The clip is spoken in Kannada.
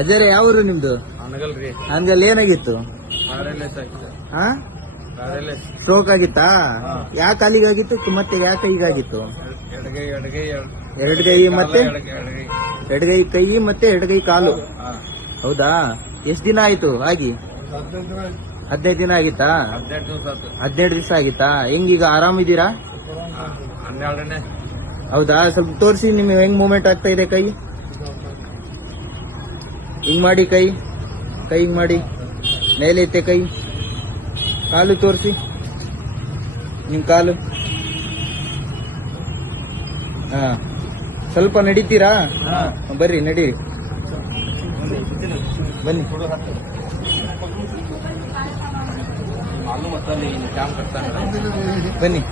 ಅಜಯ್ ಯಾವೂರು ನಿಮ್ದು? ಅನಗಲ್ರಿ. ಹಂಗಲ್ಲಿ ಏನಾಗಿತ್ತು? ಪ್ಯಾರಲೈಸ್ ಆಯ್ತು. ಹಾ, ಪ್ಯಾರಲೈಸ್. ಸ್ಟ್ರೋಕ್ ಆಗಿತ್ತಾ? ಯಾ ಕಾಲಿಗಾಗಿತ್ತು ಮತ್ತೆ ಯಾ ಕೈಗಾಗಿತ್ತು? ಎಡಗೈ ಎಡಗೈ ಮತ್ತೆ ಎಡಗೈ. ಎಡಗೈ ಕೈ ಮತ್ತೆ ಎಡಗೈ ಕಾಲು. ಹಾ. ಹೌದಾ? ಎಷ್ಟ್ ದಿನ ಆಯ್ತು ಆಗಿ? 15 ದಿನ ಆಗಿತ್ತಾ? 18 ದಿವಸ ಆಯ್ತು. 12 ದಿವಸ ಆಗಿತ್ತಾ? ಹೆಂಗೀಗ ಆರಾಮಿದ್ದೀರಾ? 12ನೇ. ಹೌದಾ? ಸ್ವಲ್ಪ ತೋರಿಸಿ ನಿಮ್ಗೆ ಹೆಂಗ್ ಮೂವ್ಮೆಂಟ್ ಆಗ್ತಾ ಇದೆ ಕೈ. ಹಿಂಗ್ ಮಾಡಿ ಕೈ ಹಿಂಗ್ ಮಾಡಿ, ಮೇಲೆ ಐತೆ ಕೈ. ಕಾಲು ತೋರಿಸಿ, ನಿಮ್ ಕಾಲು. ಹಾ, ಸ್ವಲ್ಪ ನಡೀತೀರಾ? ಬರ್ರಿ ನಡೀರಿ, ಬನ್ನಿ. ಬನ್ನಿ.